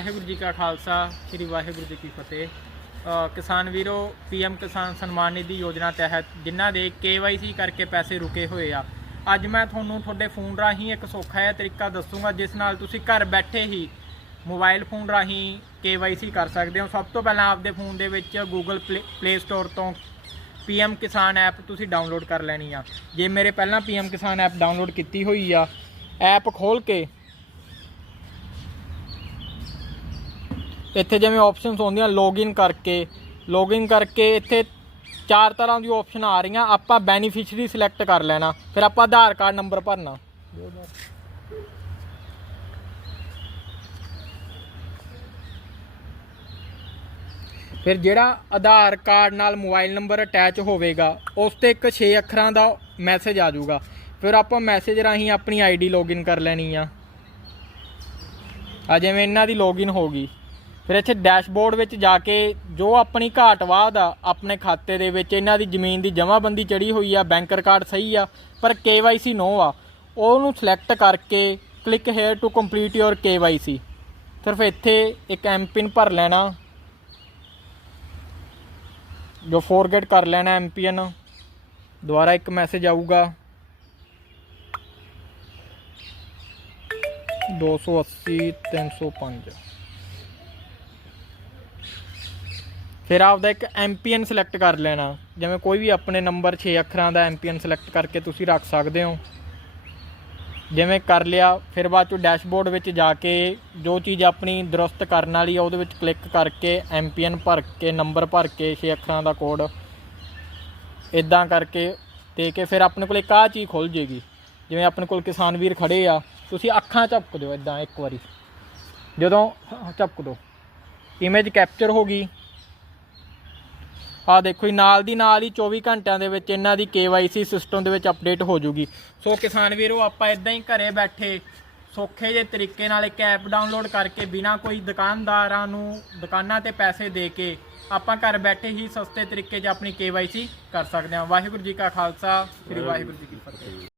ਵਾਹਿਗੁਰੂ ਜੀ ਕਾ ਖਾਲਸਾ, ਸ੍ਰੀ ਵਾਹਿਗੁਰੂ ਜੀ ਕੀ ਫਤਿਹ। ਕਿਸਾਨ ਵੀਰੋ ਪੀਐਮ ਕਿਸਾਨ ਸਨਮਾਨ ਨਿਧੀ ਯੋਜਨਾ ਤਹਿਤ ਜਿਨ੍ਹਾਂ ਦੇ KYC ਕਰਕੇ ਪੈਸੇ ਰੁਕੇ ਹੋਏ ਆ, ਅੱਜ ਮੈਂ ਤੁਹਾਨੂੰ ਤੁਹਾਡੇ ਫੋਨ ਰਾਹੀਂ ਇੱਕ ਸੌਖਾ ਜਿਹਾ ਤਰੀਕਾ ਦੱਸੂਗਾ, ਜਿਸ ਨਾਲ ਤੁਸੀਂ ਘਰ ਬੈਠੇ ਹੀ ਮੋਬਾਈਲ ਫੋਨ ਰਾਹੀਂ KYC ਕਰ ਸਕਦੇ ਹੋ। ਸਭ ਤੋਂ ਪਹਿਲਾਂ ਆਪਦੇ ਫੋਨ ਦੇ ਵਿੱਚ Google Play Store ਤੋਂ ਪੀਐਮ ਕਿਸਾਨ ਐਪ ਤੁਸੀਂ ਡਾਊਨਲੋਡ ਕਰ ਲੈਣੀ ਆ। ਜੇ ਮੇਰੇ ਪਹਿਲਾਂ ਪੀਐਮ ਕਿਸਾਨ ਐਪ ਡਾਊਨਲੋਡ ਕੀਤੀ ਹੋਈ ਆ, ਐਪ ਖੋਲ ਕੇ ਇੱਥੇ ਜਿਵੇਂ ਆਪਸ਼ਨਸ ਆਉਂਦੀਆਂ ਲੌਗਇਨ ਕਰਕੇ ਲੌਗਇਨ ਕਰਕੇ ਇੱਥੇ ਚਾਰ ਤਰ੍ਹਾਂ ਦੀ ਆਪਸ਼ਨ ਆ ਰਹੀਆਂ। ਆਪਾਂ ਬੈਨੀਫੀਸ਼ੀਅਰੀ ਸਿਲੈਕਟ ਕਰ ਲੈਣਾ, ਫਿਰ ਆਪਾਂ ਆਧਾਰ ਕਾਰਡ ਨੰਬਰ ਭਰਨਾ। ਫਿਰ ਜਿਹੜਾ ਆਧਾਰ ਕਾਰਡ ਨਾਲ ਮੋਬਾਈਲ ਨੰਬਰ ਅਟੈਚ ਹੋਵੇਗਾ, ਉਸ ਤੇ ਇੱਕ 6 ਅੱਖਰਾਂ ਦਾ ਮੈਸੇਜ ਆ ਜਾਊਗਾ। ਫਿਰ ਆਪਾਂ ਮੈਸੇਜ ਰਾਹੀਂ ਆਪਣੀ ਆਈਡੀ ਲੌਗਇਨ ਕਰ ਲੈਣੀ ਆ। ਆ ਜਿਵੇਂ ਇਹਨਾਂ ਦੀ ਲੌਗਇਨ ਹੋ ਗਈ। ਫਿਰ ਇੱਥੇ ਡੈਸ਼ਬੋਰਡ ਵਿੱਚ ਜਾ ਕੇ ਜੋ ਆਪਣੀ ਘਾਟ ਵਾਧ ਆ, ਆਪਣੇ ਖਾਤੇ ਦੇ ਵਿੱਚ ਇਹਨਾਂ ਦੀ ਜ਼ਮੀਨ ਦੀ ਜਮ੍ਹਾਂਬੰਦੀ ਚੜੀ ਹੋਈ ਆ ਬੈਂਕ ਰਿਕਾਰਡ ਸਹੀ ਆ, ਪਰ KYC ਨੋ ਆ। ਉਹਨੂੰ ਸਿਲੈਕਟ ਕਰਕੇ click here to complete your KYC ਸਿਰਫ ਇੱਥੇ ਇੱਕ ਐਮਪਿਨ ਭਰ ਲੈਣਾ, ਜੋ ਫੋਰਗੇਟ ਕਰ ਲੈਣਾ ਐਮਪੀਐਨ ਦੁਬਾਰਾ ਇੱਕ ਮੈਸੇਜ ਆਊਗਾ। 280 305 ਫਿਰ ਆਪਦਾ ਇੱਕ ਐਮਪੀਐਨ ਸਿਲੈਕਟ ਕਰ ਲੈਣਾ। ਜਿਵੇਂ ਕੋਈ ਵੀ ਆਪਣੇ ਨੰਬਰ 6 ਅੱਖਰਾਂ ਦਾ ਐਮਪੀਐਨ ਸਿਲੈਕਟ ਕਰਕੇ ਤੁਸੀਂ ਰੱਖ ਸਕਦੇ ਹੋ। ਜਿਵੇਂ ਕਰ ਲਿਆ, ਫਿਰ ਬਾਅਦ ਚੋਂ ਡੈਸ਼ਬੋਰਡ ਵਿੱਚ ਜਾ ਕੇ ਜੋ ਚੀਜ਼ ਆਪਣੀ ਦਰੁਸਤ ਕਰਨ ਵਾਲੀ ਆ, ਉਹਦੇ ਵਿੱਚ ਕਲਿੱਕ ਕਰਕੇ ਐਮਪੀਐਨ ਭਰ ਕੇ ਨੰਬਰ ਭਰ ਕੇ 6 ਅੱਖਰਾਂ ਦਾ ਕੋਡ ਇਦਾਂ ਕਰਕੇ ਦੇ ਕੇ ਫਿਰ ਆਪਣੇ ਕੋਲ ਇੱਕ ਆਹ ਚੀਜ਼ ਖੁੱਲ ਜੇਗੀ। ਜਿਵੇਂ ਆਪਣੇ ਕੋਲ ਕਿਸਾਨ ਵੀਰ ਖੜੇ ਆ, ਤੁਸੀਂ ਅੱਖਾਂ ਝਪਕ ਦਿਓ ਇਦਾਂ ਇੱਕ ਵਾਰੀ। ਜਦੋਂ ਝਪਕ ਦਿਓ ਇਮੇਜ ਕੈਪਚਰ ਹੋ ਗਈ। ਆ ਦੇਖੋ ਜੀ, ਨਾਲ ਦੀ ਨਾਲ ਹੀ 24 ਘੰਟਿਆਂ ਦੇ ਵਿੱਚ ਇਹਨਾਂ ਦੀ KYC ਸਿਸਟਮ ਦੇ ਵਿੱਚ ਅਪਡੇਟ ਹੋ ਜੂਗੀ। ਸੋ ਕਿਸਾਨ ਵੀਰੋ, ਆਪਾਂ ਇਦਾਂ ਹੀ ਘਰੇ ਬੈਠੇ, ਸੌਖੇ ਜਿਹੇ ਤਰੀਕੇ ਨਾਲ ਇੱਕ ਐਪ ਡਾਊਨਲੋਡ ਕਰਕੇ ਬਿਨਾ ਕੋਈ ਦੁਕਾਨਦਾਰਾਂ ਨੂੰ ਦੁਕਾਨਾਂ ਤੇ ਪੈਸੇ ਦੇ ਕੇ ਆਪਾਂ ਘਰ ਬੈਠੇ ਹੀ ਸਸਤੇ ਤਰੀਕੇ 'ਚ ਆਪਣੀ KYC ਕਰ ਸਕਦੇ ਹਾਂ। ਵਾਹਿਗੁਰੂ ਜੀ ਕਾ ਖਾਲਸਾ, ਸ੍ਰੀ ਵਾਹਿਗੁਰੂ ਜੀ ਕੀ ਫਤਿਹ।